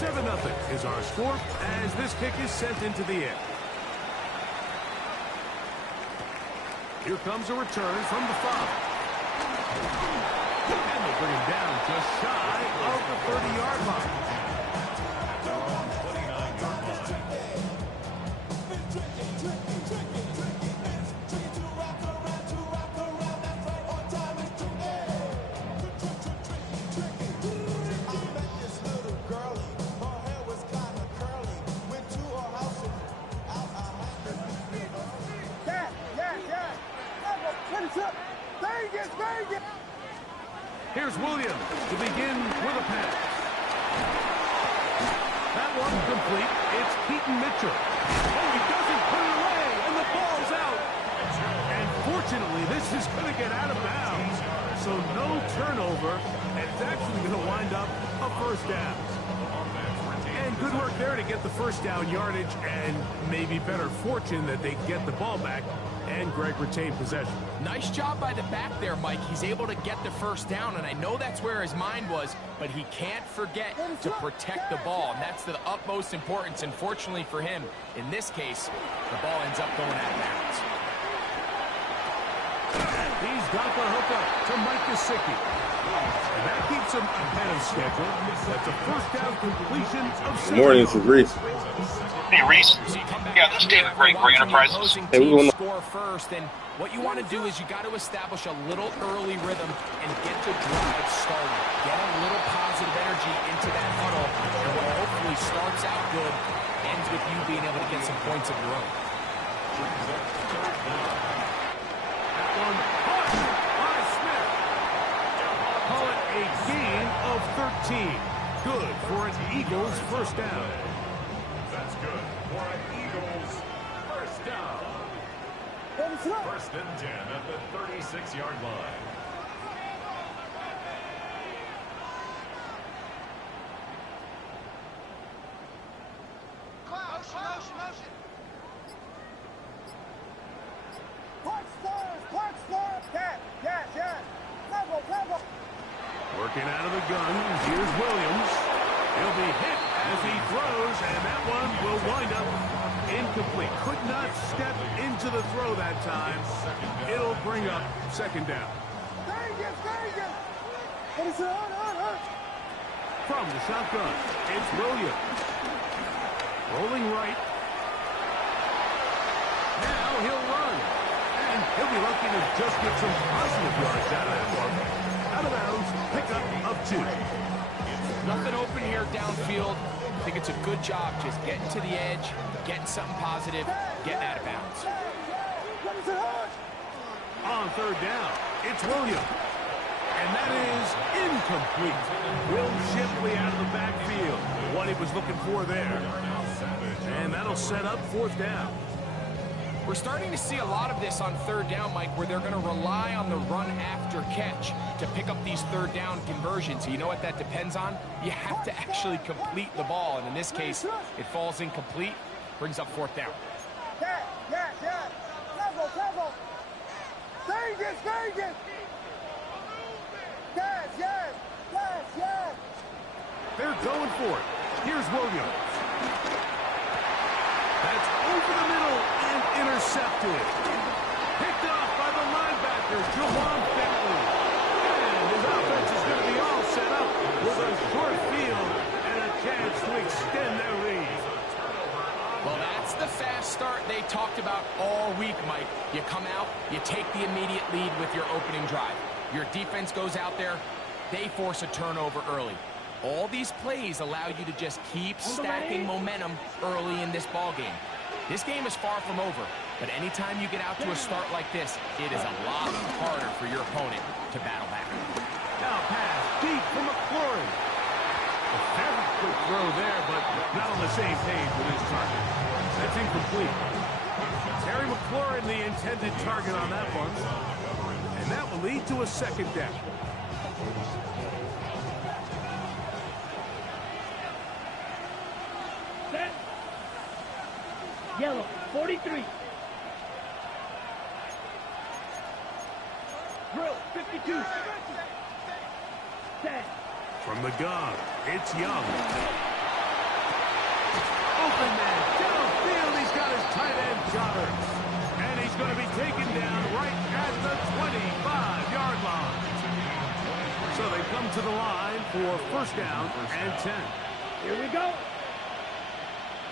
7-0 is our score as this kick is sent into the air. Here comes a return from the 5. And they bring him down just shy of the 30-yard line. Here's Williams to begin with a pass. That one complete. It's Keaton Mitchell. Oh, he doesn't put it away, and the ball's out. And fortunately, this is going to get out of bounds. So no turnover, and it's actually going to wind up a first down. And good work there to get the first down yardage, and maybe better fortune that they get the ball back and Greg retained possession. Nice job by the back there, Mike. He's able to get the first down, and I know that's where his mind was, but he can't forget to protect the ball, and that's the utmost importance. And fortunately for him, in this case, the ball ends up going out of bounds. He's got the hookup to Mike Gesicki. And that keeps him ahead of schedule. That's a first down completion of 7. Good morning, this is Reese. Hey, Reese. Yeah, this is David Gray, Gray Enterprises. Hey, we want to score first, and what you want to do is you got to establish a little early rhythm and get the drive started. Get a little positive energy into that huddle, and what hopefully starts out good ends with you being able to get some points of your own. That one caught by Smith. Call it a gain of 13. Good for an Eagles first down. That's good for an Eagles first down. First and 10 at the 36-yard line. Motion. Working out of the gun, here's Williams. He'll be hit as he throws, and that one will wind up incomplete. Could not step into the throw that time. It'll bring up second down. From the shotgun, it's Williams. Rolling right. Now he'll run. And he'll be lucky to just get some positive yards out of that one. Out of bounds, pickup of 2. Nothing open here downfield. I think it's a good job just getting to the edge, getting something positive, getting out of bounds. On third down, it's Williams. And that is incomplete. Will Shipley out of the backfield. What he was looking for there. And that'll set up fourth down. We're starting to see a lot of this on third down, Mike, where they're going to rely on the run after catch to pick up these third down conversions. You know what that depends on? You have to actually complete the ball, and in this case, it falls incomplete, brings up fourth down. They're going for it. Here's Williams. That's over the middle and intercepted. Picked off by the linebacker, Jawan Bentley. And his offense is going to be all set up with a short field and a chance to extend their lead. Well, that's the fast start they talked about all week, Mike. You come out, you take the immediate lead with your opening drive. Your defense goes out there, they force a turnover early. All these plays allow you to just keep stacking momentum early in this ball game. This game is far from over, but anytime you get out to a start like this, it is a lot harder for your opponent to battle back. Now pass deep for McLaurin. A very quick throw there, but not on the same page with his target. That's incomplete. Terry McLaurin, the intended target on that one. And that will lead to a second down. Yellow, 43. Drill, 52. Set. From the gun, it's Young. Open man downfield. He's got his tight end joggers. And he's going to be taken down right at the 25-yard line. So they come to the line for first down and 10. Here we go.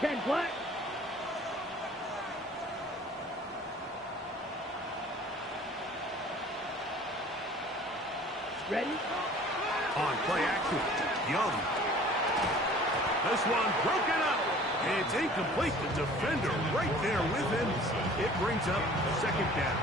10 black. Ready? On play action, Young. This one broken up. It's incomplete. The defender right there with him. It brings up second down.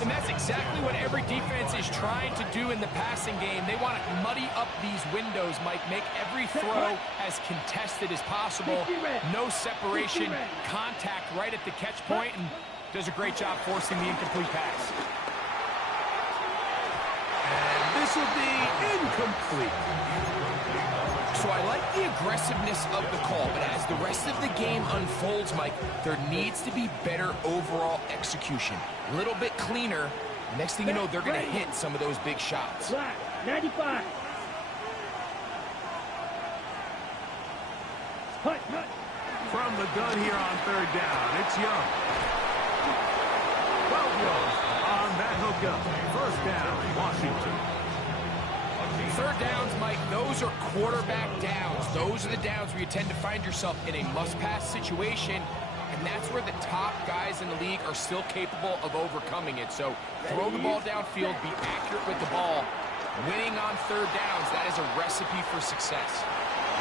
And that's exactly what every defense is trying to do in the passing game. They want to muddy up these windows, Mike, make every throw as contested as possible. No separation, contact right at the catch point, and does a great job forcing the incomplete pass. And this will be incomplete. So I like the aggressiveness of the call, but as the rest of the game unfolds, Mike, there needs to be better overall execution. A little bit cleaner. Next thing you know, they're going to hit some of those big shots. Black, 95. Hut. From the gun here on third down, it's Young. 12 yards on that hookup. First down, Washington. Third downs, Mike, those are quarterback downs. Those are the downs where you tend to find yourself in a must-pass situation, and that's where the top guys in the league are still capable of overcoming it. So throw the ball downfield, be accurate with the ball. Winning on third downs, that is a recipe for success.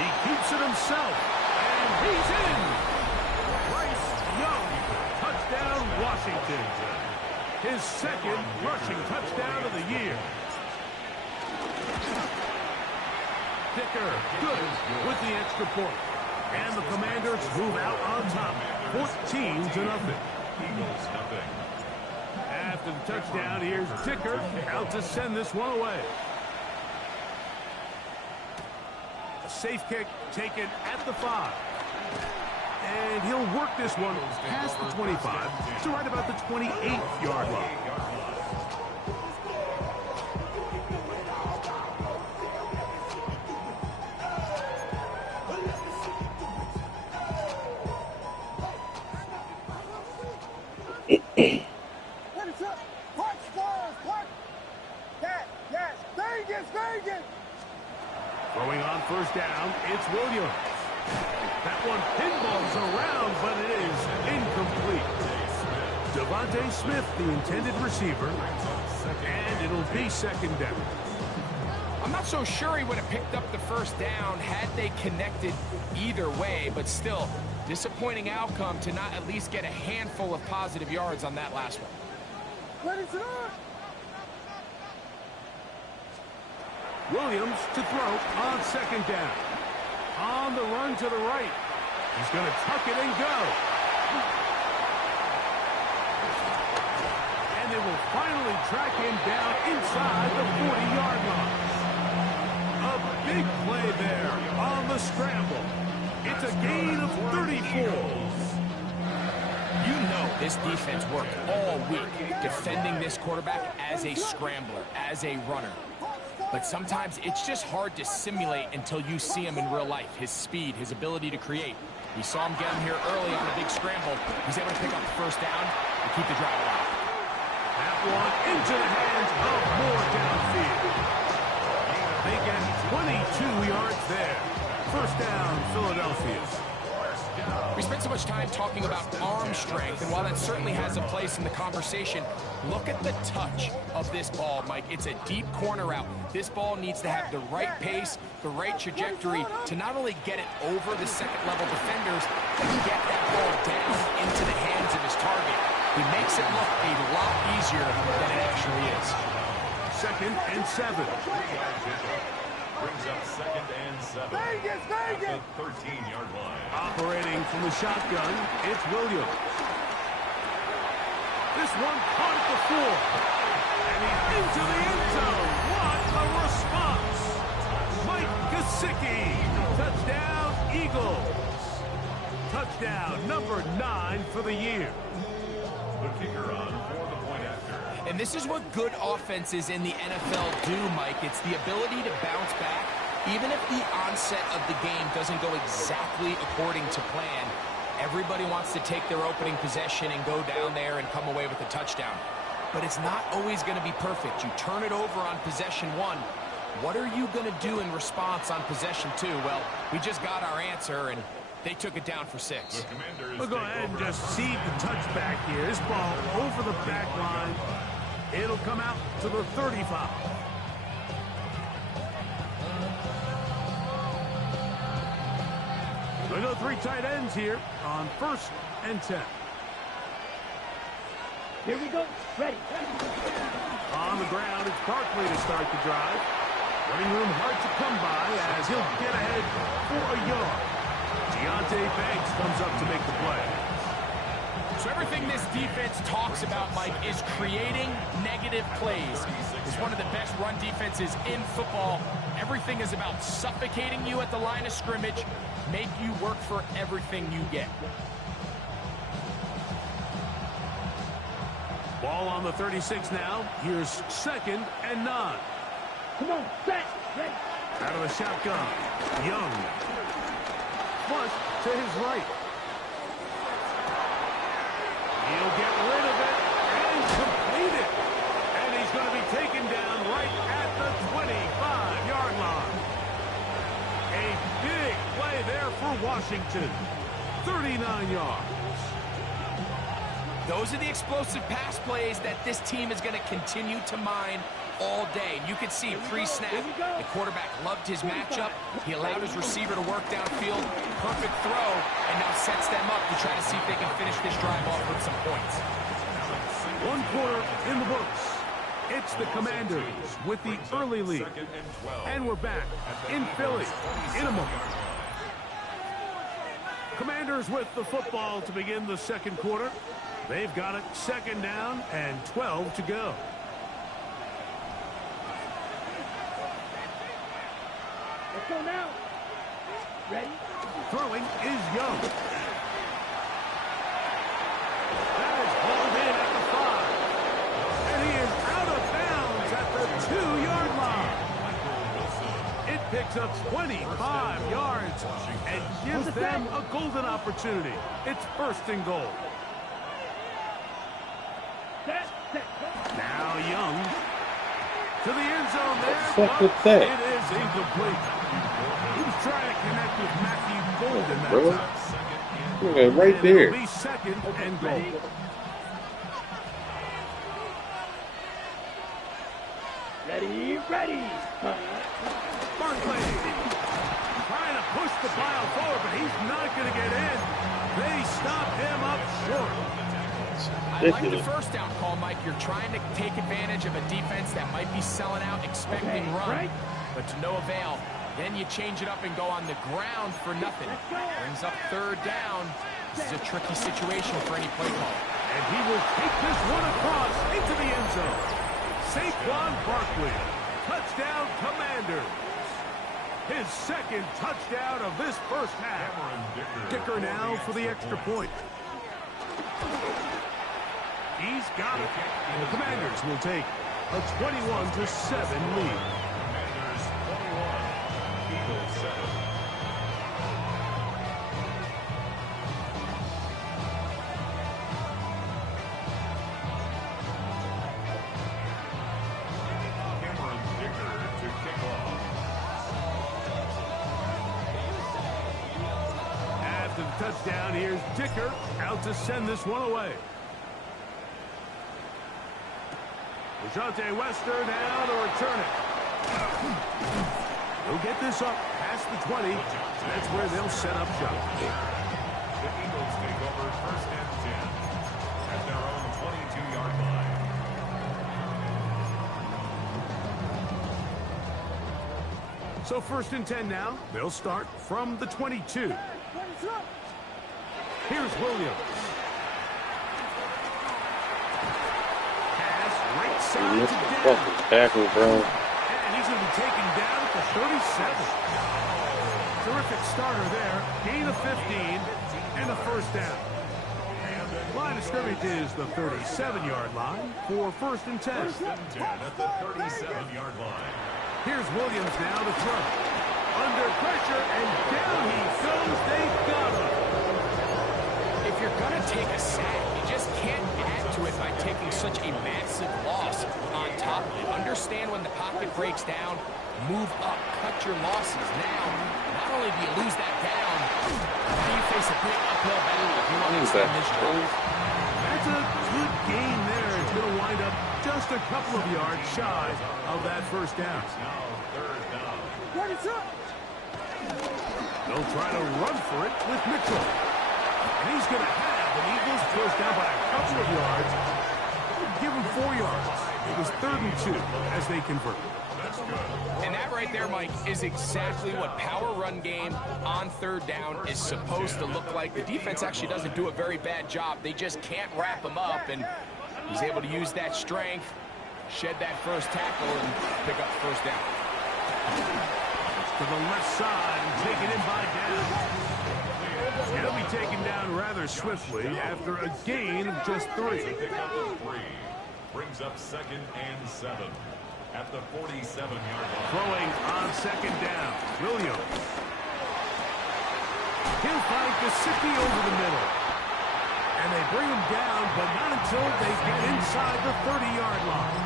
He keeps it himself, and he's in. Bryce Young, touchdown Washington. His second rushing touchdown of the year. Dicker, good with the extra point. And the Commanders move out on top, 14-0. Eagles nothing. After the touchdown, here's Dicker out to send this one away. A safe kick taken at the 5. And he'll work this one past the 25 to right about the 28-yard line. Throwing on first down, it's Williams. That one pinballs around, but it is incomplete. Devontae Smith, the intended receiver, and it'll be second down. I'm not so sure he would have picked up the first down had they connected either way, but still, disappointing outcome to not at least get a handful of positive yards on that last one. Williams to throw on second down. On the run to the right. He's going to tuck it and go. And they will finally track him down inside the 40-yard line. A big play there on the scramble. It's a gain of 34. You know this defense worked all week defending this quarterback as a scrambler, as a runner. But sometimes it's just hard to simulate until you see him in real life. His speed, his ability to create. We saw him get him here early on a big scramble. He's able to pick up the first down and keep the drive alive. That one into the hands of Moore downfield. They get 22 yards there. First down, Philadelphia. We spent so much time talking about arm strength, and while that certainly has a place in the conversation, look at the touch of this ball, Mike. It's a deep corner route. This ball needs to have the right pace, the right trajectory to not only get it over the second-level defenders, but get that ball down into the hands of his target. He makes it look a lot easier than it actually is. Second and 7. Brings up second and 7. Vegas! At the 13-yard line. Operating from the shotgun, it's Williams. This one caught at the 4. And he's into the end zone. What a response! Mike Gesicki. Touchdown, Eagles. Touchdown number 9 for the year. The kicker on for the point after. And this is what good offenses in the NFL do, Mike. It's the ability to bounce back, Even if the onset of the game doesn't go exactly according to plan, everybody wants to take their opening possession and go down there and come away with a touchdown. But it's not always going to be perfect. You turn it over on possession 1. What are you going to do in response on possession 2? Well, we just got our answer, and they took it down for 6. We'll go ahead and just seed the touchback here. This ball over the back line. It'll come out to the 35. We go 3 tight ends here on 1st and 10. Here we go. Ready. On the ground, it's Barkley to start the drive. Running room hard to come by as he'll get ahead for a yard. Deontay Banks comes up to make the play. So everything this defense talks about, Mike, is creating negative plays. It's one of the best run defenses in football. Everything is about suffocating you at the line of scrimmage, make you work for everything you get. Ball on the 36 now. Here's 2nd and 9. Come on, set, ready. Out of the shotgun, Young. Flush to his right. He'll get rid of it and complete it. And he's going to be taken down right at the 25-yard line. A big play there for Washington. 39 yards. Those are the explosive pass plays that this team is going to continue to mine all day. You can see pre-snap, the quarterback loved his matchup. He allowed his receiver to work downfield. Perfect throw, and now sets them up to try to see if they can finish this drive off with some points. 1 quarter in the books. It's the Commanders with the early lead. And we're back in Philly in a moment. Commanders with the football to begin the 2nd quarter. They've got it 2nd down and 12 to go. Let's go now. Ready. Throwing is Young. That is hauled in at the 5. And he is out of bounds at the 2-yard line. It picks up 25 yards and gives them a golden opportunity. It's 1st and goal. Now Young to the end zone there. But it is incomplete. He was trying to connect with Matthew Golden that time. Okay, right there. It'll be 2nd and goal. Ready, ready. Barkley trying to push the pile forward, but he's not going to get in. They stop him up short. I like the 1st down call, Mike. You're trying to take advantage of a defense that might be selling out, expecting run, but to no avail. Then you change it up and go on the ground for nothing. Brings up 3rd down. This is a tricky situation for any play call. And he will take this one across into the end zone. Saquon Barkley, touchdown Commanders. His 2nd touchdown of this 1st half. Dicker now for the extra point. He's got it. And the Commanders will take a 21-7 lead. Commanders 21, Eagles 7. Cameron Dicker to kick off. After the touchdown, here's Dicker out to send this one away. Deontay Wester now to return it. He'll get this up past the 20. That's where they'll set up shop. The Eagles take over 1st and 10 at their own 22-yard line. So 1st and 10 now. They'll start from the 22. Here's Williams. This is fucking tackle, bro. And he's going to be taken down at the 37. Terrific starter there. Gain of 15 and a 1st down. Line of scrimmage is the 37-yard line for 1st and 10. 1st and 10 at the 37-yard line. Here's Williams now to throw. you're going to take a sack, you just can't add to it by taking such a massive loss on top of it. Understand when the pocket breaks down, move up, cut your losses. Now, not only do you lose that down, now you face a big uphill battle if you want to extend this drive. That's a good gain there. It's going to wind up just a couple of yards shy of that first down. They'll try to run for it with Mitchell. And he's going to have an Eagles first down by a couple of yards. Give him 4 yards. It was 3rd and 2 as they convert. And that right there, Mike, is exactly what power run game on 3rd down is supposed to look like. The defense actually doesn't do a very bad job. They just can't wrap him up, and he's able to use that strength, shed that first tackle, and pick up the first down. To the left side and taken in by down. He'll be taken down rather swiftly after a gain of just 3. Brings up 2nd and 7 at the 47-yard line. Throwing on 2nd down. Williams. He'll find Gesicki over the middle. And they bring him down, but not until they get inside the 30-yard line.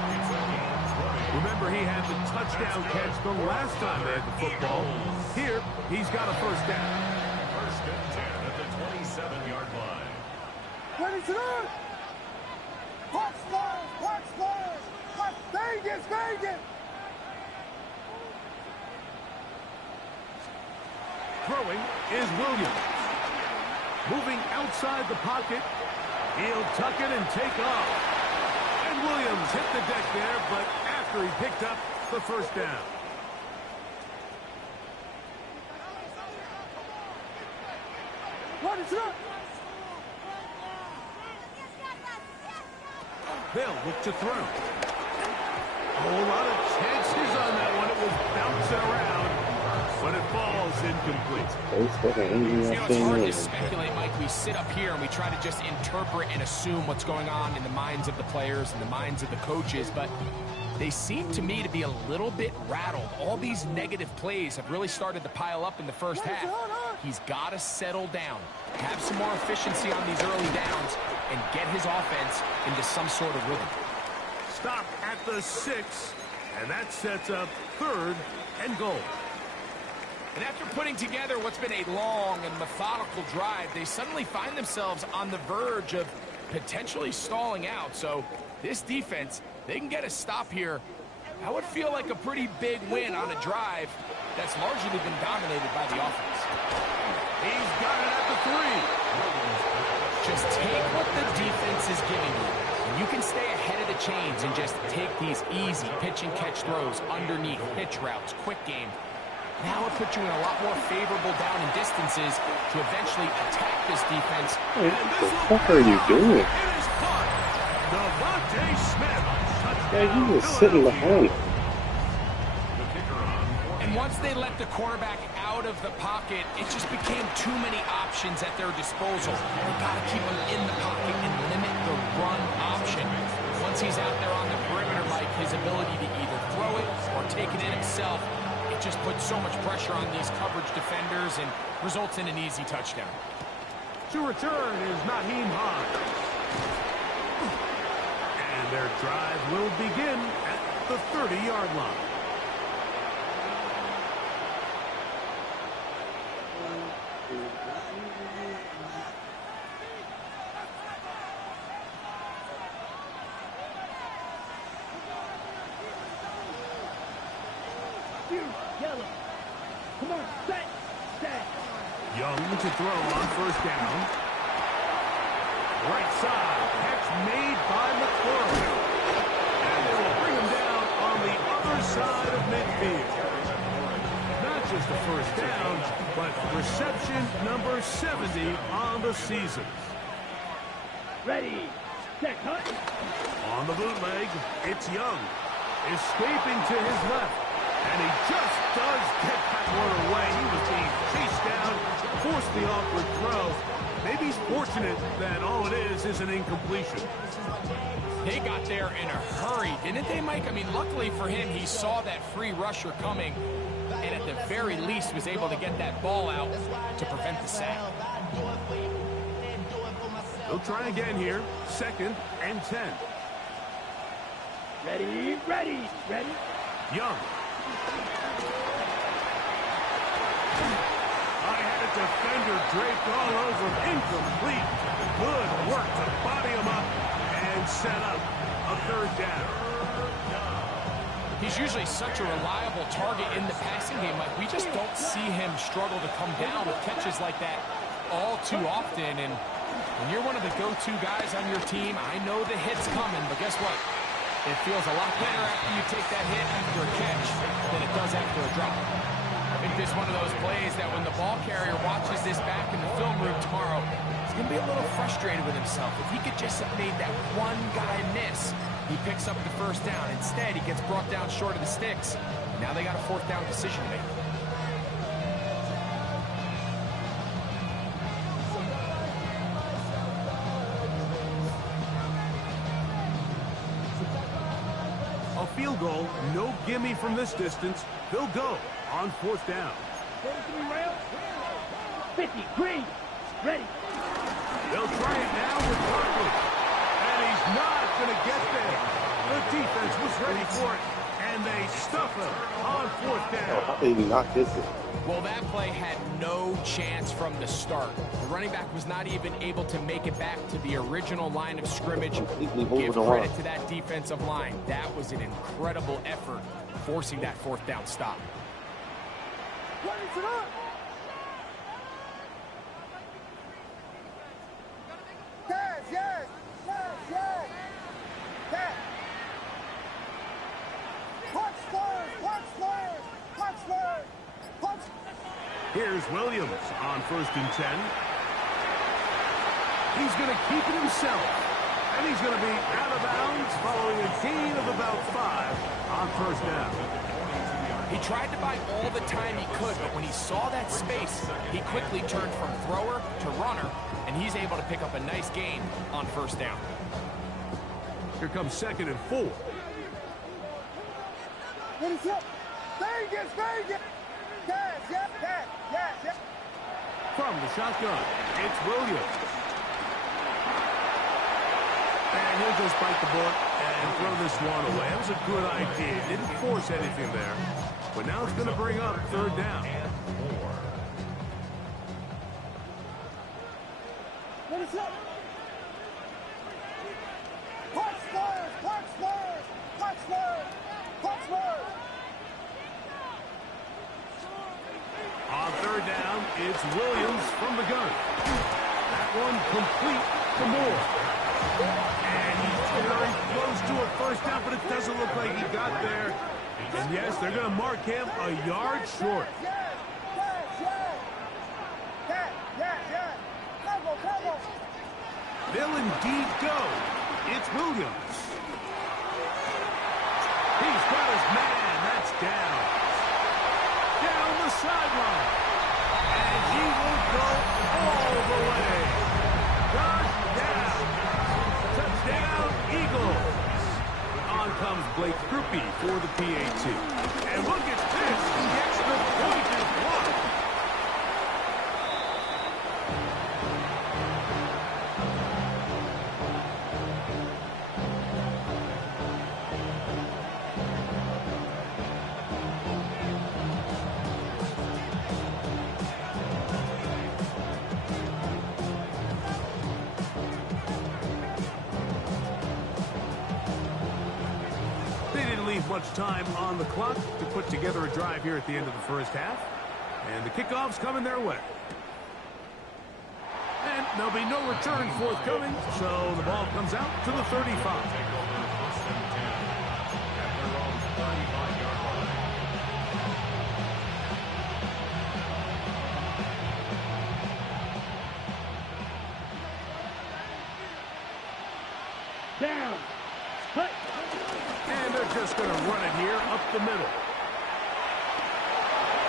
Remember, he had the touchdown catch the last time they had the football. Here, he's got a first down. 1st and 10 at the 27-yard line. Ready to run! Watch stars! Watch stars! Watch Vegas! Vegas! Throwing is Williams. Moving outside the pocket. He'll tuck it and take off. And Williams hit the deck there, but after he picked up the first down. What is up? They'll look to throw. A whole lot of chances on that one. It was bouncing around, but it falls incomplete. It's hard to speculate, Mike. We sit up here and we try to just interpret and assume what's going on in the minds of the players and the minds of the coaches, but they seem to me to be a little bit rattled. All these negative plays have really started to pile up in the first half. He's got to settle down, have some more efficiency on these early downs, and get his offense into some sort of rhythm. Stop at the 6, and that sets up 3rd and goal. And after putting together what's been a long and methodical drive, they suddenly find themselves on the verge of potentially stalling out. So this defense, they can get a stop here. That would feel like a pretty big win on a drive that's largely been dominated by the offense. He's got it at the 3. Just take what the defense is giving you. And you can stay ahead of the chains and just take these easy pitch and catch throws underneath, pitch routes, quick game. Now it puts you in a lot more favorable down and distances to eventually attack this defense. What the fuck are you doing? Yeah, he was sitting behind. And once they let the quarterback out of the pocket, it just became too many options at their disposal. You got to keep him in the pocket and limit the run option. Once he's out there on the perimeter, Mike, his ability to either throw it or take it in himself, it just puts so much pressure on these coverage defenders and results in an easy touchdown. To return is Naheem Hines. And their drive will begin at the 30-yard line. Yellow. Come on, set. Young to throw on first down. Right side, catch made by McClure. And they will bring him down on the other side of midfield. Not just a first down, but reception number 70 on the season. Ready. Set. Cut. On the bootleg, it's Young. Escaping to his left. And he just does get that one away. He was being chased down, forced the awkward throw. Maybe he's fortunate that all it is an incompletion. They got there in a hurry, didn't they, Mike? I mean, luckily for him, he saw that free rusher coming, and at the very least was able to get that ball out to prevent the sack. They'll try again here. 2nd and 10. Ready, ready, ready. Young. I had a defender draped all over him. Incomplete. Good work to body him up and set up a 3rd down. He's usually such a reliable target in the passing game. Like, we just don't see him struggle to come down with catches like that all too often. And when you're one of the go-to guys on your team, I know the hit's coming, but guess what? It feels a lot better after you take that hit after a catch than it does after a drop. I think this is one of those plays that when the ball carrier watches this back in the film room tomorrow, he's going to be a little frustrated with himself. If he could just have made that one guy miss, he picks up the 1st down. Instead, he gets brought down short of the sticks. Now they got a 4th down decision to make. A field goal, no gimme from this distance. They'll go on 4th down. 50, green, ready. They'll try it now with Barkley. And he's not going to get there. The defense was ready for it, and they stuff him on 4th down. How did he not hit it? Well, that play had no chance from the start. The running back was not even able to make it back to the original line of scrimmage. Completely Give moving credit around. to that defensive line. That was an incredible effort, forcing that 4th down stop. Ready to run. Yes, yes, yes, yes. Yes. Punch first, punch first, punch first, punch. Here's Williams on 1st and 10. He's going to keep it himself. And he's going to be out of bounds following a gain of about 5 on 1st down. He tried to buy all the time he could, but when he saw that space, he quickly turned from thrower to runner, and he's able to pick up a nice gain on 1st down. Here comes 2nd and 4. Ready, set. Vegas, Vegas. Yes, yes, yes, yes, yes. From the shotgun, it's Williams. And he'll just bite the bullet and throw this one away. That was a good idea. Didn't force anything there. But now it's going to bring up 3rd down. Ready, set. Punch first, punch first, punch first, punch first. On 3rd down, it's Williams from the gun. That one complete to Moore. And he's very close to a 1st down, but it doesn't look like he got there. And yes, they're going to mark him a yard short. Yes, yes, yes. Yes, yes, yes. Cover, cover. They'll indeed go. It's Williams. He's got his man. That's down. Down the sideline. And he will go all the way. Touchdown. Touchdown, Eagles. On comes Blake Groupie for the PAT. And look at this. The extra point is blocked. Much time on the clock to put together a drive here at the end of the 1st half. And the kickoff's coming their way. And there'll be no return forthcoming, so the ball comes out to the 35. Down. Hut. And they're just going to run it here up the middle.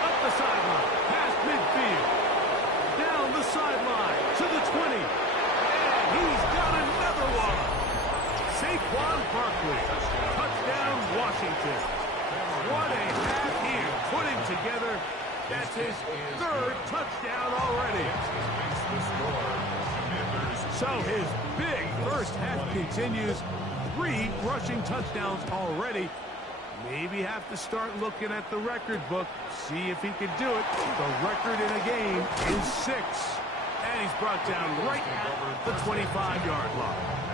Up the sideline, past midfield. Down the sideline to the 20. And he's got another one. Saquon Barkley. Touchdown, Washington. What a half here putting together. That's his 3rd touchdown already. So his big first half continues. 3 rushing touchdowns already. Maybe have to start looking at the record book, see if he can do it. The record in a game is 6. And he's brought down right at the 25-yard line.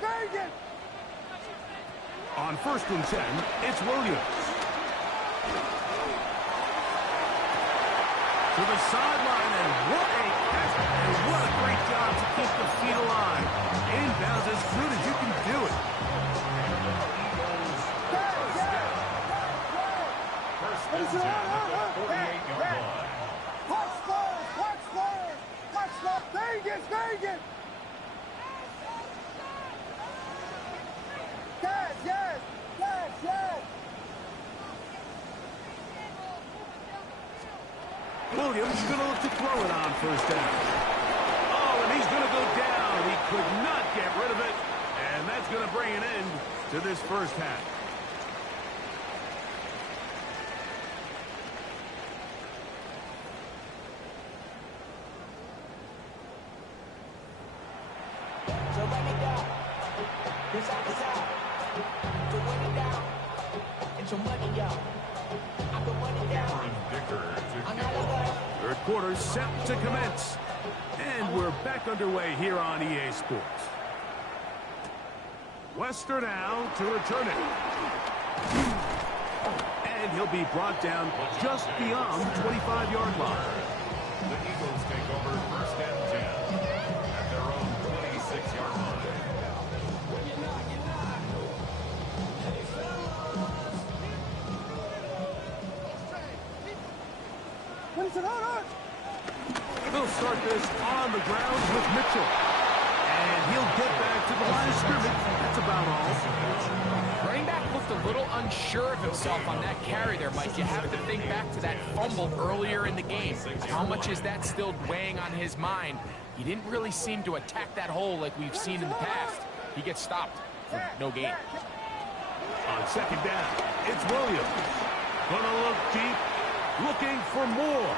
Vegas! On 1st and 10, it's Williams. To the sideline, and what a catch, and what a great job to keep the feet alive. Inbounds as good as you can do it. First and 10 at the 48-yard line. Touchdown! Vegas! Yes! Williams going to look to throw it on 1st down. Oh, and he's going to go down. He could not get rid of it. And that's going to bring an end to this first half. So run it down. Inside the side. To run it down. Get your money out. I can run it down. I'm not aware. Third quarter set to commence. And we're back underway here on EA Sports. Wester now to return it. And he'll be brought down just beyond the 25-yard line. The Eagles take over 1st and 10 at their own 26-yard line. They'll start this on the ground with Mitchell. And he'll get back to the line of scrimmage. That's about all. Running back looked a little unsure of himself on that carry there, Mike. You have to think back to that fumble earlier in the game. How much is that still weighing on his mind? He didn't really seem to attack that hole like we've seen in the past. He gets stopped for no gain. On 2nd down, it's Williams. Gonna look deep, looking for more.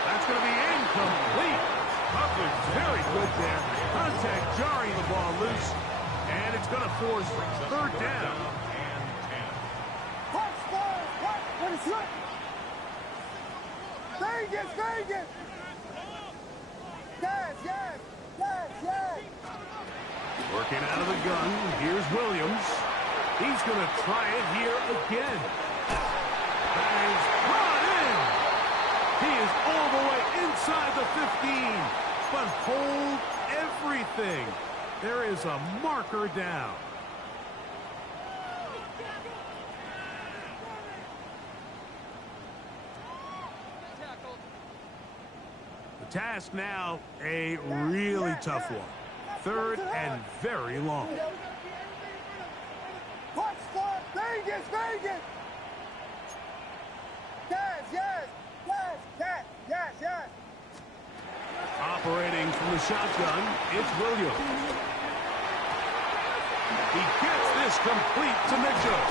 That's going to be incomplete. Coverage very good there. Contact jarring the ball loose. And it's going to force 3rd down. Vegas! Yes! Working out of the gun. Here's Williams. He's going to try it here again. That is brought in. He is all the way inside the 15. But hold everything. There is a marker down. The task now, a really tough one. 3rd and very long. Touchdown! Vegas! Yes! Operating from the shotgun, it's Williams. He gets this complete to Mitchell.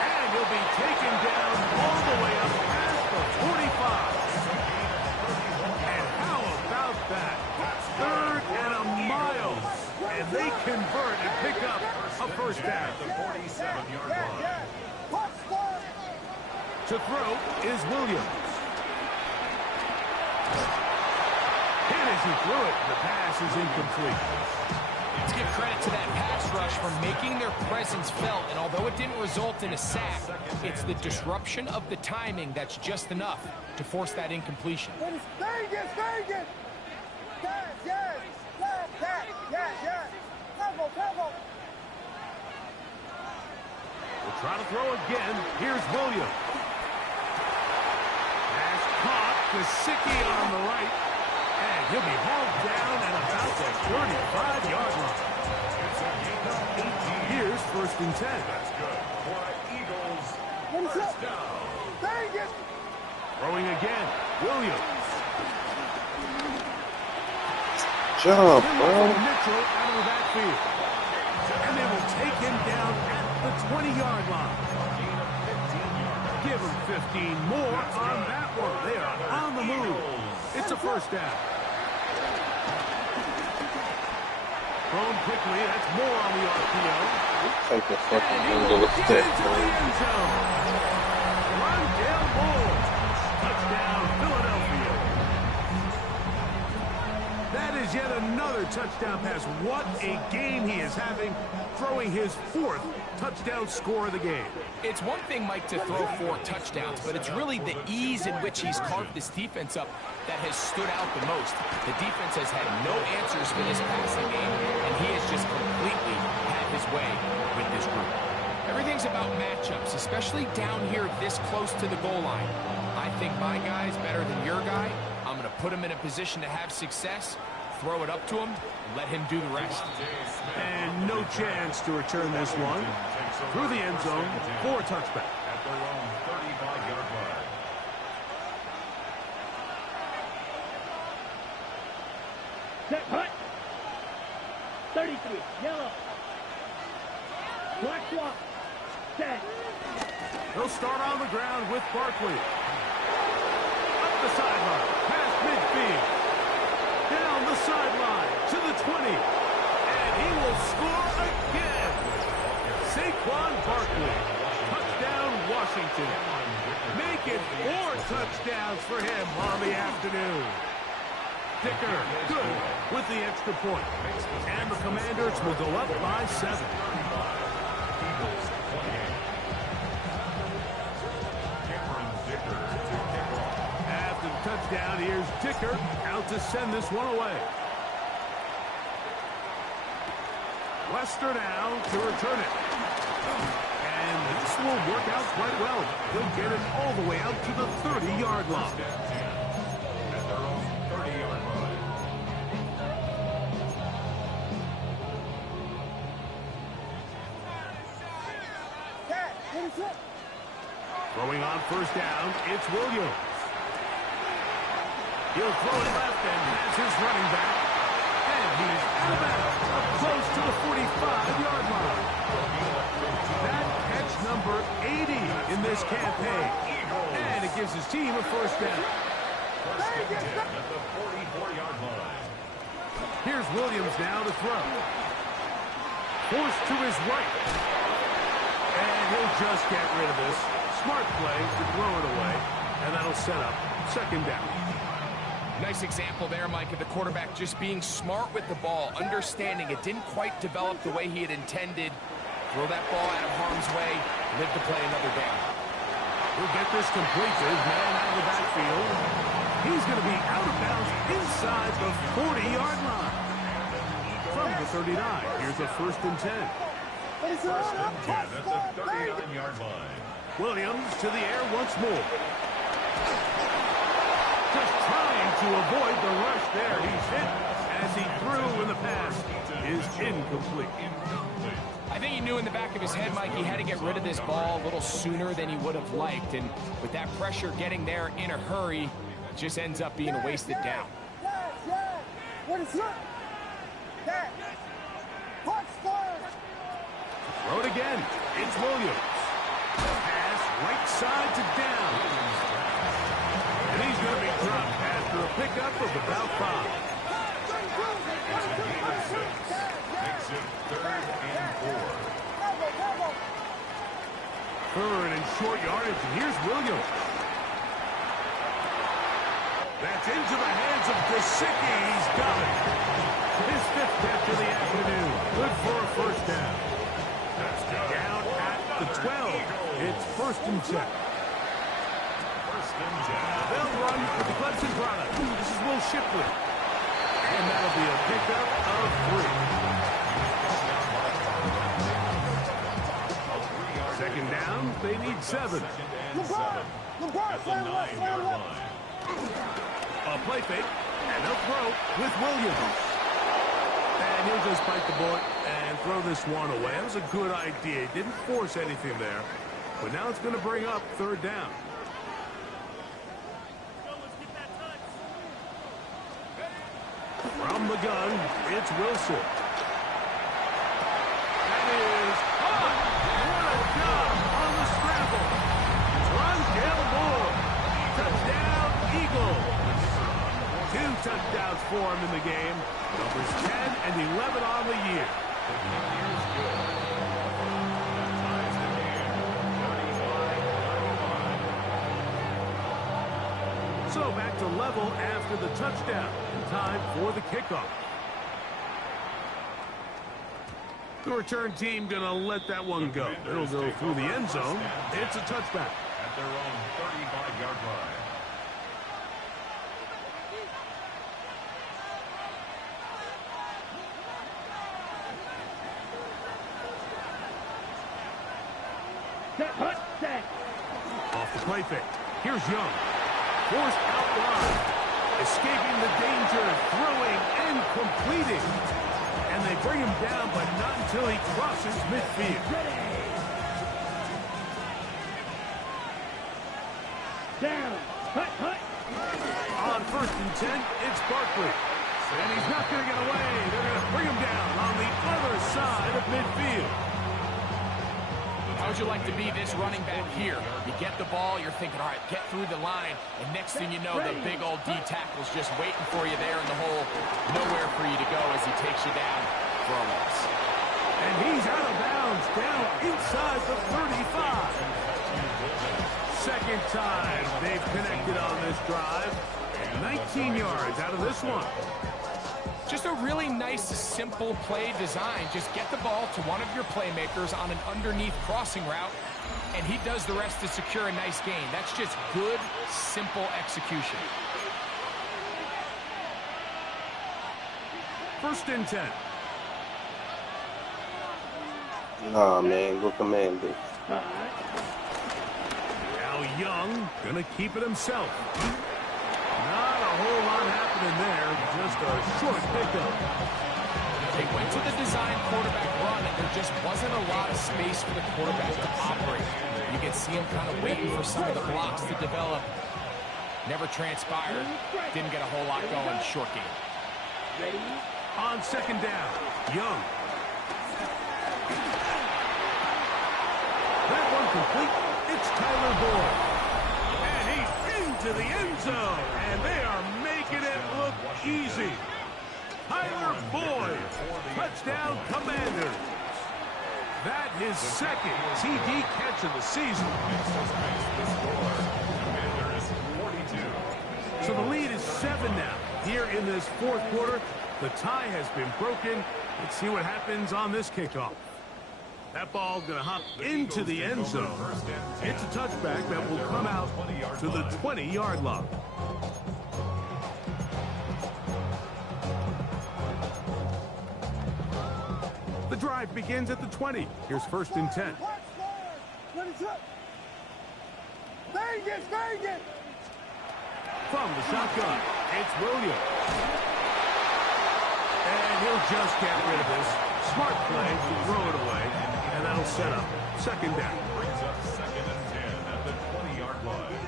And he'll be taken down all the way up past the 45. And how about that? 3rd and a mile. And they convert and pick up a 1st down. The 47-yard line. To throw is Williams. And as he threw it, the pass is incomplete. Let's give credit to that pass rush for making their presence felt, and although it didn't result in a sack, it's the disruption of the timing that's just enough to force that incompletion. Vegas! Yes! Cover! We'll try to throw again. Here's Williams. Pass caught. Gesicki on the right. And he'll be hauled down at about the 35-yard line. Here's 1st and 10. That's good for an Eagles First down. Dang it! Throwing again. Williams. Job, Mitchell bro. out of the backfield. And they will take him down at the 20-yard line. Give him 15 more on that one. They are on the move. It's a first down. Thrown quickly. That's more on the RPO. Take the fucking And he angle will of get stick, into the man. end zone. Rondale Moore. Touchdown, Philadelphia. That is yet another touchdown pass. What a game he is having, throwing his 4th touchdown score of the game. It's one thing, Mike, to throw 4 touchdowns, but it's really the ease in which he's carved this defense up that has stood out the most. The defense has had no answers for this passing game, and he has just completely had his way with this group. Everything's about matchups, especially down here this close to the goal line. I think my guy's better than your guy. I'm going to put him in a position to have success, throw it up to him, and let him do the rest. And no chance to return this one. Through the end zone for a touchback. At their own 35-yard line. Set, hut. 33, yellow. Black swap. Set. He'll start on the ground with Barkley. Up the sideline, past midfield. Down the sideline to the 20. And he will score again. Saquon Barkley. Touchdown, Washington. Make it 4 touchdowns for him on the afternoon. Dicker, good with the extra point. And the Commanders will go up by 7. After the touchdown, here's Dicker out to send this one away. Lester now to return it. And this will work out quite well. He'll get it all the way out to the 30-yard line. At their own 30-yard line. Cat, what is it? Throwing on first down, it's Williams. He'll throw it left and has his running back. And he's out of bounds, up close to the 45-yard line. That catch number 80 in this campaign. And it gives his team a first down. First and 10 at the 44-yard line. Here's Williams now to throw. Forced to his right. And he'll just get rid of this. Smart play to throw it away. And that'll set up second down. Nice example there, Mike, of the quarterback just being smart with the ball, understanding it didn't quite develop the way he had intended. Throw that ball out of harm's way, live to play another down. He'll get this complete to his man out of the backfield. He's going to be out of bounds inside the 40-yard line. From the 39, here's a first and 10. First and 10 at the 39-yard line. Williams to the air once more. Just trying to avoid the rush there. He's hit as he threw in the pass is incomplete. I think he knew in the back of his head, Mike, he had to get rid of this ball a little sooner than he would have liked. And with that pressure getting there in a hurry, it just ends up being a wasted down. Yeah. What is it? Cat. Touchdown. Throw it again. It's Williams. Pass right side to down. And he's going to be dropped after a pickup of about 5. It's a gain of 6. Makes it 3rd and 4. Third and short yardage, and here's Williams. That's into the hands of Gesicki. He's got it. His 5th catch of the afternoon. Good for a first down. That's down at the 12. It's first and 10. First and 10. They'll run with the Clemson product. This is Will Shipley. And that'll be a pickup of 3. Second down, they need 7. At the 9-yard line. A play fake, and they'll throw with Williams. And he'll just bite the bullet and throw this one away. That was a good idea. He didn't force anything there. But now it's going to bring up third down. From the gun, it's Wilson. That is caught. What a job on the scramble. Rondell Moore. Touchdown, Eagles. 2 touchdowns for him in the game. Numbers 10 and 11 on the year. So back to level after the touchdown. And time for the kickoff. The return team going to let that one go. It'll go through the end zone. It's a touchback. At their own 35-yard line. Off the play fake. Here's Young. Forced out wide. Escaping the danger, throwing and completing. And they bring him down, but not until he crosses midfield. Down. Hut. On 1st and 10, it's Barkley. And he's not going to get away. They're going to bring him down on the other side of midfield. How would you like to be this running back here? You get the ball, you're thinking, all right, get through the line, and next thing you know, the big old D tackle's just waiting for you there in the hole. Nowhere for you to go as he takes you down for a loss. And he's out of bounds, down inside the 35. Second time they've connected on this drive. 19 yards out of this one. Just a really nice, simple play design. Just get the ball to one of your playmakers on an underneath crossing route, and he does the rest to secure a nice gain. That's just good, simple execution. 1st and 10. Nah, man, go command it. Now Young gonna keep it himself. Not a whole lot happening there, just a short pickup. They went to the design quarterback run, and there just wasn't a lot of space for the quarterback to operate. You can see him kind of waiting for some of the blocks to develop. Never transpired. Didn't get a whole lot going. Short game. On 2nd down, Young. That one complete. It's Tyler Boyd. And he's into the end zone. And they are making it look easy. Tyler Boyd. Touchdown, Commanders. That his 2nd TD catch of the season. So the lead is 7 now. Here in this 4th quarter, the tie has been broken. Let's see what happens on this kickoff. That ball going to hop into the end zone. It's a touchback that will come out to the 20-yard line. The drive begins at the 20. Here's 1st and 10. Vegas! From the shotgun, it's Williams. And he'll just get rid of this. Smart play to throw it away. And that'll set up 2nd down. Brings up 2nd and 10 at the 20-yard line.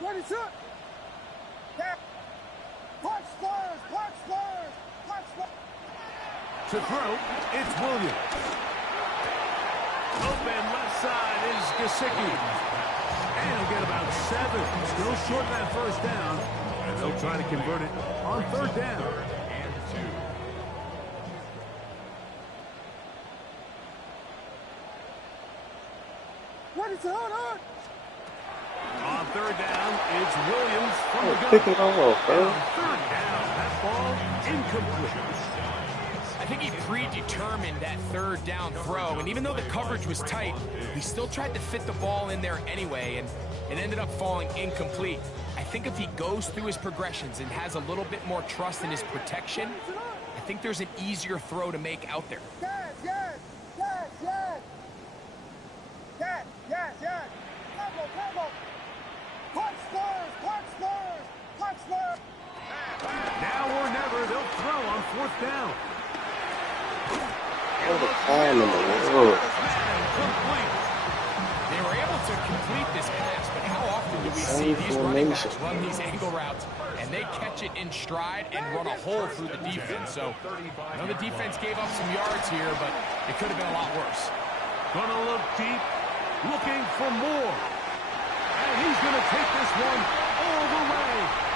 What is it? Punch Spurs! To throw, it's Williams. Open left side is Gesicki. And he'll get about 7. Still short of that 1st down. And they'll try to convert it on 3rd down. And 2. What is it? Hold on! On 3rd down, it's Williams from the gun. Pick it off, bro. On 3rd down, that ball incomplete. I think he predetermined that 3rd down throw, and even though the coverage was tight, he still tried to fit the ball in there anyway, and it ended up falling incomplete. I think if he goes through his progressions and has a little bit more trust in his protection, I think there's an easier throw to make out there. Yes! Come on! Punch Spurs! Now or never, they'll throw on 4th down. All the time in the world. Incomplete. They were able to complete this pass, but how often do we see these running backs run these angle routes and they catch it in stride and run a hole through the defense? So, I know the defense gave up some yards here, but it could have been a lot worse. Gonna look deep, looking for more. And he's gonna take this one all the way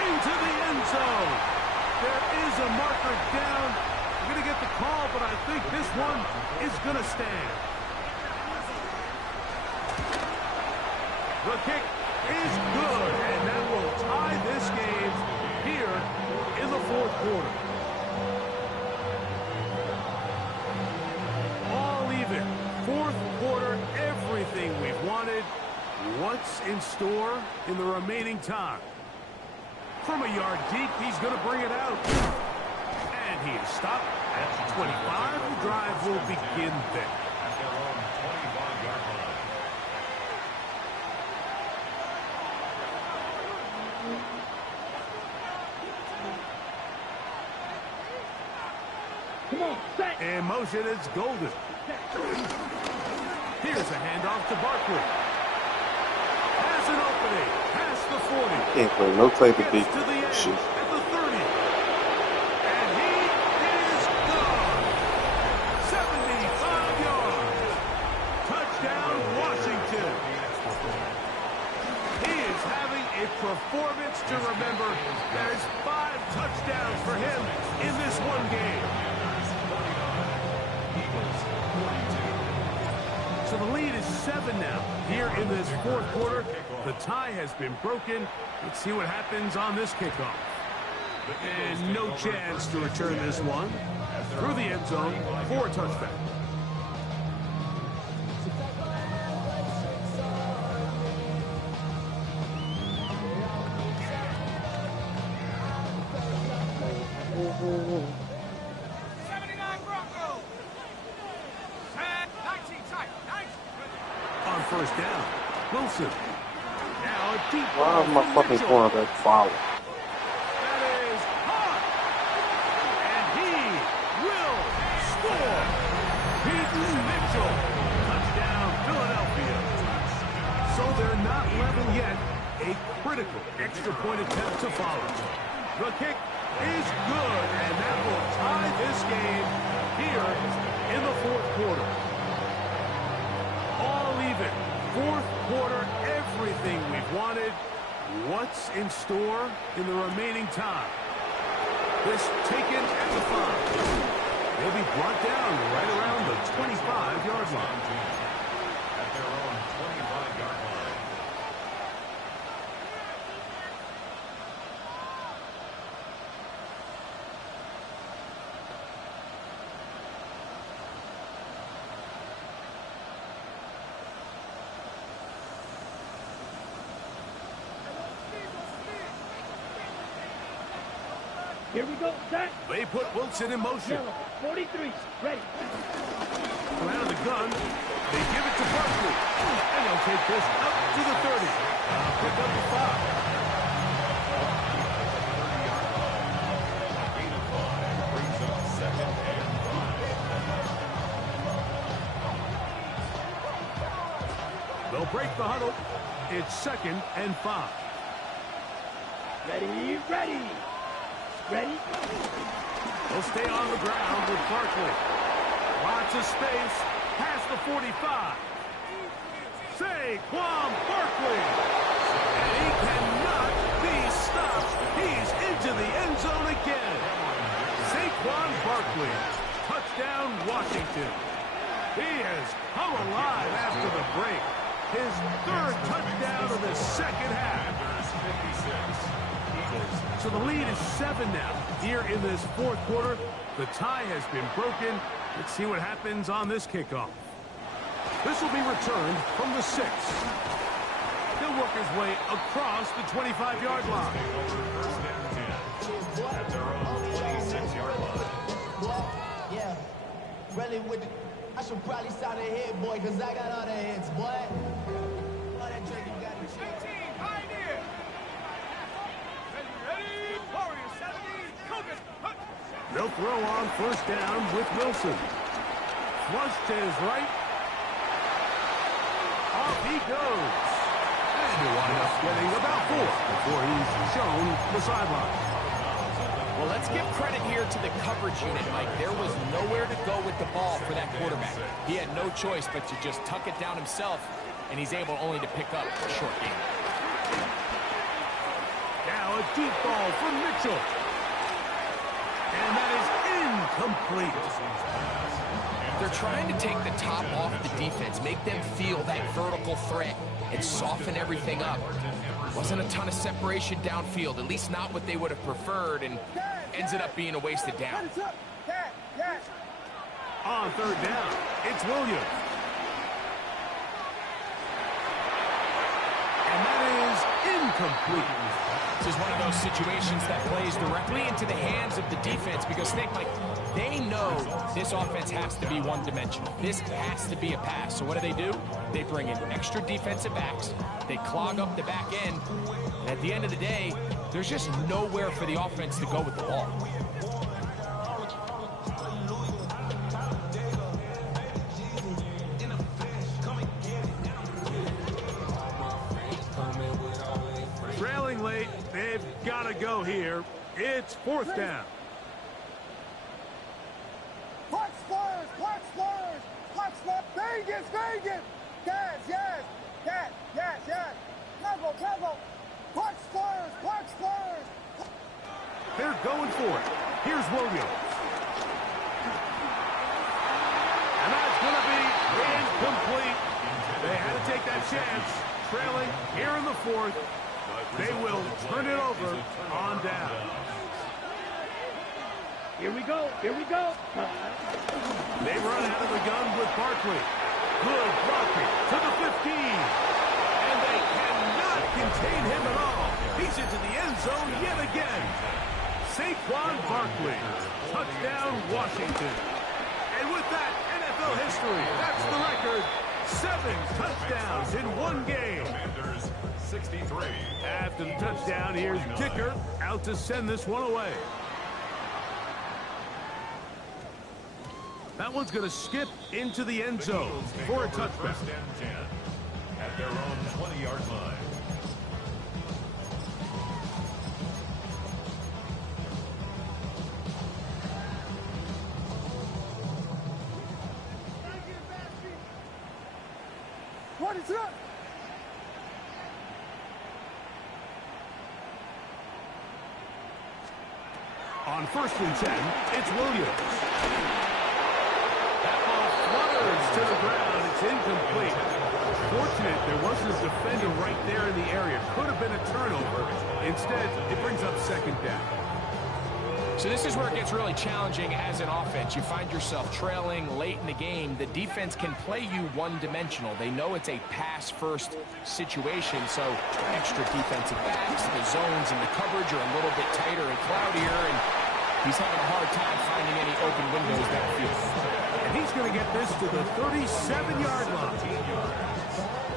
into the end zone. There is a marker down. We're gonna get the call, but I think this one is gonna stand. The kick is good, and that will tie this game here in the fourth quarter. All even. Fourth quarter, everything we've wanted. What's in store in the remaining time? From a yard deep, he's going to bring it out. And he is stopped at the 25. The drive will begin there. At their own 25-yard line. Come on, set. In motion, it's Golden. Here's a handoff to Barkley. Has an opening. Past the 40. Can't play no type of Gets beat. to the edge Shit. at the 30. And he is gone. 75 yards. Touchdown, Washington. He is having a performance to remember. There's 5 touchdowns for him in this one game. So the lead is 7 now. Here in this fourth quarter, the tie has been broken. Let's see what happens on this kickoff. And no chance to return this one. Through the end zone for a touchdown. On first down, Wilson. Now a deep Why is my fucking cornerback foul? That is hot. And he will score. Peyton Mitchell. Touchdown, Philadelphia. So they're not level yet. A critical extra point attempt to follow. The kick is good, and that will tie this game here in the fourth quarter. All even. Fourth quarter, everything we've wanted. What's in store in the remaining time? This taken at the 5. They'll be brought down right around the 25-yard line. At their own 25-yard line. Here we go, set. They put Wilson in motion. Yellow, 43, ready. Out of the gun, they give it to Barkley. And they'll take this up to the 30. Pick up the 5. Gain of 5 brings up 2nd and 5. They'll break the huddle. It's 2nd and 5. Ready, ready. Ready? They'll stay on the ground with Barkley. Lots of space. Past the 45. Saquon Barkley. And he cannot be stopped. He's into the end zone again. Saquon Barkley. Touchdown, Washington. He has come alive after the break. His 3rd touchdown of the second half. So the lead is 7 now. Here in this fourth quarter, the tie has been broken. Let's see what happens on this kickoff. This will be returned from the 6. He'll work his way across the 25-yard line. First and 10. At their own 26-yard line. Yeah, really with the, I should probably start a head, boy, because I got all the heads, boy. All that drink you got to shit. They'll throw on first down with Wilson. Flush to his right. Off he goes. And he'll wind up getting about 4 before he's shown the sideline. Well, let's give credit here to the coverage unit, Mike. There was nowhere to go with the ball for that quarterback. He had no choice but to just tuck it down himself, and he's able only to pick up a short gain. Now a deep ball from Mitchell. And that is incomplete. They're trying to take the top off the defense, make them feel that vertical threat, and soften everything up. Wasn't a ton of separation downfield, at least not what they would have preferred, and ends up being a wasted down. On third down, it's Williams. And that is incomplete. This is one of those situations that plays directly into the hands of the defense because think, Mike, they know this offense has to be one-dimensional. This has to be a pass. So what do? They bring in extra defensive backs. They clog up the back end. And at the end of the day, there's just nowhere for the offense to go with the ball. Trailing late, they've got to go here. It's fourth down. Clutch Spurs! Clutch Spurs! Clutch Spurs! Vegas! Vegas! Yes, yes! Yes, yes, yes! Cover, cover! Clutch Spurs! Clutch Spurs! They're going for it. Here's Williams. And that's going to be incomplete. They had to take that chance. Trailing here in the fourth. They will turn it over on down. Here we go. Here we go. They run out of the gun with Barkley. Good blocking to the 15. And they cannot contain him at all. He's into the end zone yet again. Saquon Barkley. Touchdown, Washington. And with that, NFL history. That's the record. 7 touchdowns in one game. 63. After the touchdown, here's Dicker out to send this one away. That one's going to skip into the end zone for a touchdown. First and 10 at their own 20-yard line. What is up? On first and 10, it's Williams. That ball flutters to the ground. It's incomplete. Fortunate there wasn't a defender right there in the area. Could have been a turnover. Instead, it brings up second down. So this is where it gets really challenging as an offense. You find yourself trailing late in the game. The defense can play you one-dimensional. They know it's a pass-first situation, so extra defensive backs, the zones and the coverage are a little bit tighter and cloudier, and he's having a hard time finding any open windows downfield. And he's going to get this to the 37-yard line.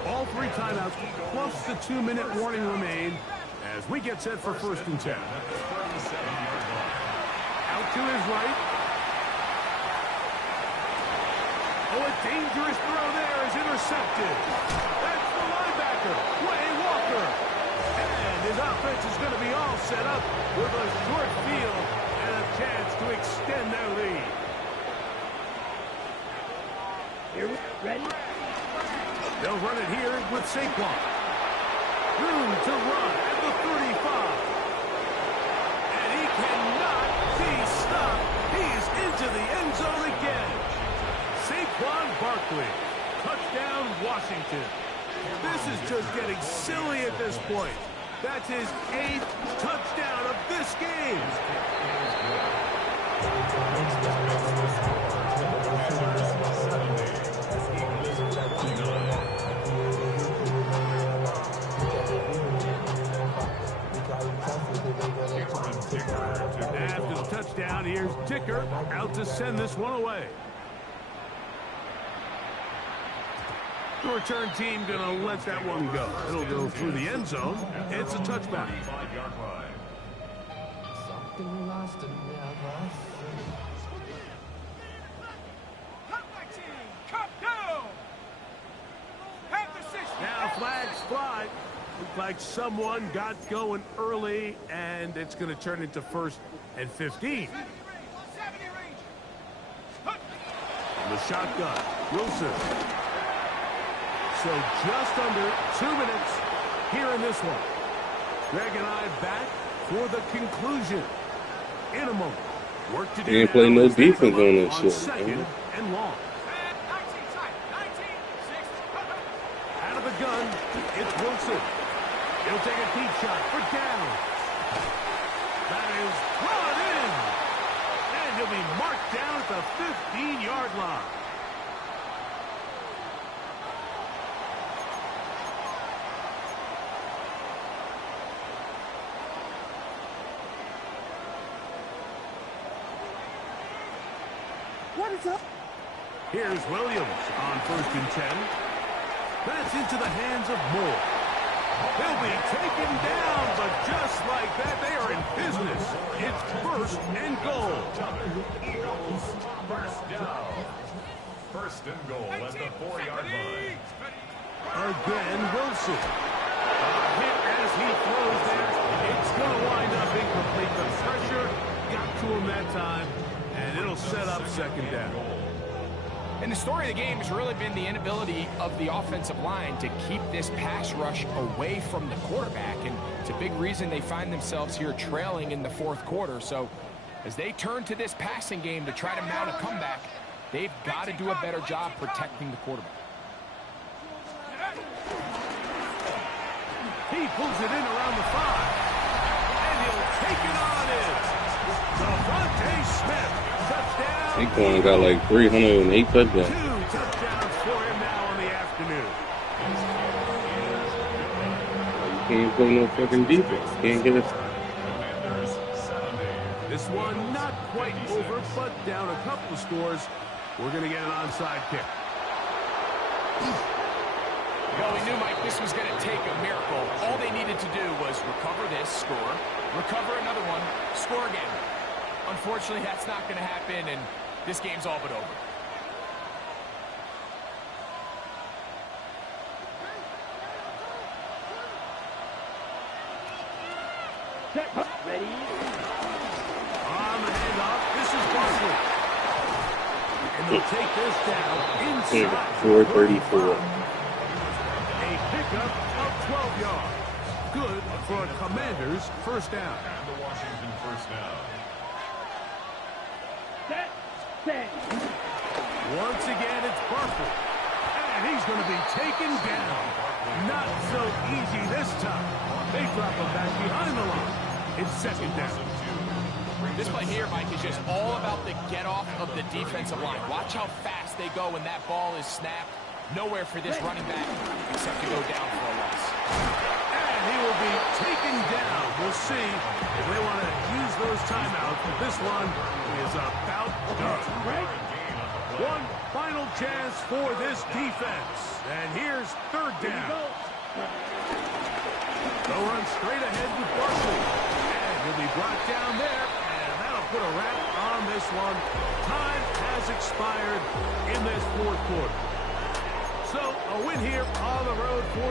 All 3 timeouts plus the 2-minute warning remain as we get set for first and 10. Out to his right. Oh, a dangerous throw there is intercepted. That's the linebacker, Quay Walker. And his offense is going to be all set up with a short field and a chance to extend their lead. Here we ready? They'll run it here with Saquon. Room to run at the 35. And he cannot be stopped. He's into the end zone again. Saquon Barkley. Touchdown, Washington. This is just getting silly at this point. That's his 8th touchdown of this game. After the touchdown, here's Dicker out to send this one away. The return team going to let that one go. It'll go through the end zone. It's a touchback. Come down! Have the flags fly. Looked like someone got going early, and it's going to turn into 1st and 15. And the shotgun, Wilson. So just under 2 minutes here in this one. Greg and I back for the conclusion in a moment. Work to do. He ain't play no defense on this shit. Second and long. Out of the gun, it's Wilson. He'll take a deep shot for down. That is brought in. And he'll be marked down at the 15-yard line. What is up? Here's Williams on 1st and 10. That's into the hands of Moore. They'll be taken down, but just like that, they are in business. It's 1st and goal. Eagles, first down. 1st and goal at the 4-yard line. Again, Wilson. Hit as he throws there. It's going to wind up incomplete. The pressure got to him that time, and it'll set up 2nd down. And the story of the game has really been the inability of the offensive line to keep this pass rush away from the quarterback. And it's a big reason they find themselves here trailing in the 4th quarter. So as they turn to this passing game to try to mount a comeback, they've got to do a better job protecting the quarterback. He pulls it in around the 5. And he'll take it on in. Devontae Smith. Touchdown. Saquon got like 308 touchdowns. 2 touchdowns for him now on the afternoon. You can't play no fucking defense. Can't get us. This one not quite over, but down a couple of scores. We're going to get an onside kick. Well, we knew, Mike, this was going to take a miracle. All they needed to do was recover this, score, recover another one, score again. Unfortunately, that's not going to happen, and this game's all but over. Ready? On the handoff, this is Barkley. And they'll take this down inside. 434. A pickup of 12 yards. Good for a Commander's 1st down. And the Washington 1st down. Set. Set. Once again, it's Barkley. And he's going to be taken down. Not so easy this time. They drop him back behind the line. It's 2nd down. This play here, Mike, is just all about the get-off of the defensive line. Watch how fast they go when that ball is snapped. Nowhere for this running back except to go down for a loss. And he will be taken down. We'll see if they want to use those timeouts. But this one is about done. One final chance for this defense. And here's 3rd down. They'll run straight ahead with Barkley. And he'll be brought down there. And that'll put a wrap on this one. Time has expired in this 4th quarter. So a win here on the road for